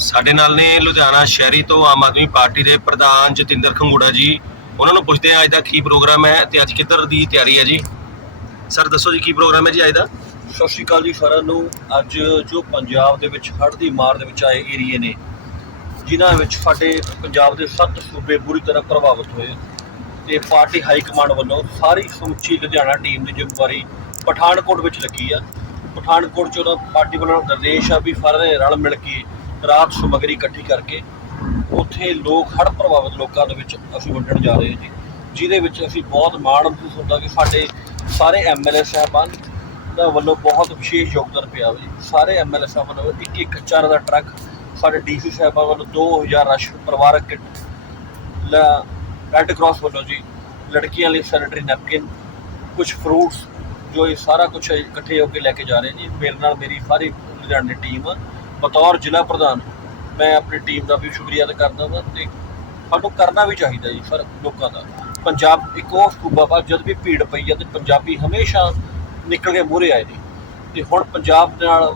ਸਾਡੇ ਨਾਲ ਨੇ ਲੁਧਿਆਣਾ ਸ਼ਹਿਰੀ ਤੋਂ ਆਮ ਆਦਮੀ ਪਾਰਟੀ ਦੇ ਪ੍ਰਧਾਨ ਜਤਿੰਦਰ ਖੰਗੂੜਾ ਜੀ। ਉਹਨਾਂ ਨੂੰ ਪੁੱਛਦੇ ਹਾਂ ਅੱਜ ਦਾ ਕੀ ਪ੍ਰੋਗਰਾਮ ਹੈ ਤੇ ਅੱਜ ਕਿੱਧਰ ਦੀ ਤਿਆਰੀ ਹੈ ਜੀ? ਸਰ ਦੱਸੋ ਜੀ ਕੀ ਪ੍ਰੋਗਰਾਮ ਹੈ ਜੀ ਅੱਜ ਦਾ? ਸਤਿ ਸ਼੍ਰੀ ਅਕਾਲ ਜੀ ਸਾਰਿਆਂ ਨੂੰ। ਅੱਜ ਜੋ ਪੰਜਾਬ ਦੇ ਵਿੱਚ ਹੜ੍ਹ ਦੀ ਮਾਰ ਦੇ ਵਿੱਚ ਆਏ ਏਰੀਏ ਨੇ, ਜਿਨ੍ਹਾਂ ਵਿੱਚ ਸਾਡੇ ਪੰਜਾਬ ਦੇ ਸੱਤ ਸੂਬੇ ਬੁਰੀ ਤਰ੍ਹਾਂ ਪ੍ਰਭਾਵਿਤ ਹੋਏ ਤੇ ਪਾਰਟੀ ਹਾਈ ਕਮਾਂਡ ਵੱਲੋਂ ਸਾਰੀ ਸਮੁੱਚੀ ਲੁਧਿਆਣਾ ਟੀਮ ਦੀ ਜ਼ਿੰਮੇਵਾਰੀ ਪਠਾਨਕੋਟ ਵਿੱਚ ਲੱਗੀ ਆ। ਪਠਾਨਕੋਟ ਚ ਉਹਨਾਂ ਪਾਰਟੀ ਵੱਲੋਂ ਨਿਰਦੇਸ਼ ਆ ਵੀ ਸਾਰੇ ਰਲ ਮਿਲ ਕੇ ਰਾਤ ਸਮੱਗਰੀ ਇਕੱਠੀ ਕਰਕੇ ਉੱਥੇ ਲੋਕ, ਹੜ੍ਹ ਪ੍ਰਭਾਵਿਤ ਲੋਕਾਂ ਦੇ ਵਿੱਚ ਅਸੀਂ ਵੰਡਣ ਜਾ ਰਹੇ ਹਾਂ ਜੀ, ਜਿਹਦੇ ਵਿੱਚ ਅਸੀਂ ਬਹੁਤ ਮਾਣ ਮਹਿਸੂਸ ਹੁੰਦਾ ਕਿ ਸਾਡੇ ਸਾਰੇ ਐਮਐਲਏ ਸਾਹਿਬਾਨ ਦਾ ਵੱਲੋਂ ਬਹੁਤ ਵਿਸ਼ੇਸ਼ ਯੋਗਦਾਨ ਪਿਆ ਜੀ ਸਾਰੇ ਐਮਐਲਏ ਸਾਹਿਬਾਨ ਵੱਲੋਂ ਇੱਕ ਇੱਕ ਚਾਰ ਦਾ ਟਰੱਕ, ਸਾਡੇ ਡੀਸੀ ਸਾਹਿਬਾਨ ਵੱਲੋਂ 2000 ਰਾਸ਼ਨ ਪਰਿਵਾਰਕ ਕਿੱਟ ਰੈੱਡ ਕਰਾਸ ਵੱਲੋਂ ਜੀ, ਲੜਕੀਆਂ ਲਈ ਸੈਨੇਟਰੀ ਨੈਪਕਿਨ ਕੁਝ ਫਰੂਟਸ ਜੋ ਇਹ ਸਾਰਾ ਕੁਝ ਇਕੱਠੇ ਹੋ ਕੇ ਲੈ ਕੇ ਜਾ ਰਹੇ ਜੀ ਮੇਰੇ ਨਾਲ ਮੇਰੀ ਸਾਰੀ ਲੁਧਿਆਣੇ ਟੀਮ ਆ। ਬਤੌਰ ਜ਼ਿਲ੍ਹਾ ਪ੍ਰਧਾਨ, ਮੈਂ ਆਪਣੀ ਟੀਮ ਦਾ ਵੀ ਸ਼ੁਕਰੀਆ ਅਦਾ ਕਰਦਾ ਹਾਂ ਤੇ ਸਾਨੂੰ ਕਰਨਾ ਵੀ ਚਾਹੀਦਾ ਜੀ ਸਰ, ਲੋਕਾਂ ਦਾ। ਪੰਜਾਬ ਇੱਕ ਉਹ ਸੂਬਾ ਵਾ, ਜਦ ਵੀ ਭੀੜ ਪਈ ਆ ਤੇ ਪੰਜਾਬੀ ਹਮੇਸ਼ਾ ਨਿਕਲ ਕੇ ਮੂਹਰੇ ਆਏ ਨੇ। ਤੇ ਹੁਣ ਪੰਜਾਬ ਨਾਲ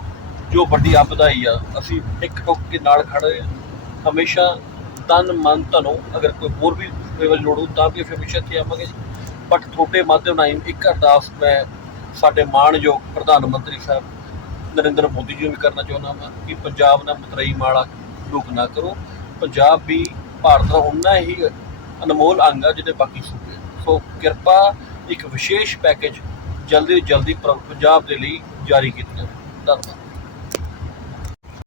ਜੋ ਵੱਡੀ ਆਪਦਾ ਆਈ ਆ, ਅਸੀਂ ਇੱਕ ਟੁੱਕ ਕੇ ਨਾਲ ਖੜੇ ਹਾਂ ਹਮੇਸ਼ਾ ਤਨ ਮਨ ਧਨੋ ਅਗਰ ਕੋਈ ਹੋਰ ਵੀ ਸੇਵਾ ਲੋੜ ਹੋ ਤਾਂ ਵੀ ਅਸੀਂ ਹਮੇਸ਼ਾ ਇੱਥੇ ਆਵਾਂਗੇ ਜੀ। ਬਟ ਤੁਹਾਡੇ ਮਾਧਿਅਮ ਨਾਲ ਇੱਕ ਅਰਦਾਸ ਮੈਂ ਸਾਡੇ ਮਾਣਯੋਗ ਪ੍ਰਧਾਨ ਮੰਤਰੀ ਸਾਹਿਬ ਨਰਿੰਦਰ ਮੋਦੀ ਜੀ ਨੂੰ ਵੀ ਕਰਨਾ ਚਾਹੁੰਦਾ ਹਾਂ ਕਿ ਪੰਜਾਬ ਨਾਲ ਮਤਰਈ ਮਾਲਾ ਲੋਕ ਨਾ ਕਰੋ। ਪੰਜਾਬ ਵੀ ਭਾਰਤ ਦਾ ਉਨਾ ਹੀ ਅਨਮੋਲ ਅੰਗ ਆ ਜਿਹਦੇ ਬਾਕੀ ਸੂਬੇ ਸੋ ਕਿਰਪਾ ਇੱਕ ਵਿਸ਼ੇਸ਼ ਪੈਕੇਜ ਜਲਦੀ ਤੋਂ ਜਲਦੀ ਪ੍ਰ- ਪੰਜਾਬ ਦੇ ਲਈ ਜਾਰੀ ਕੀਤਾ ਧੰਨਵਾਦ।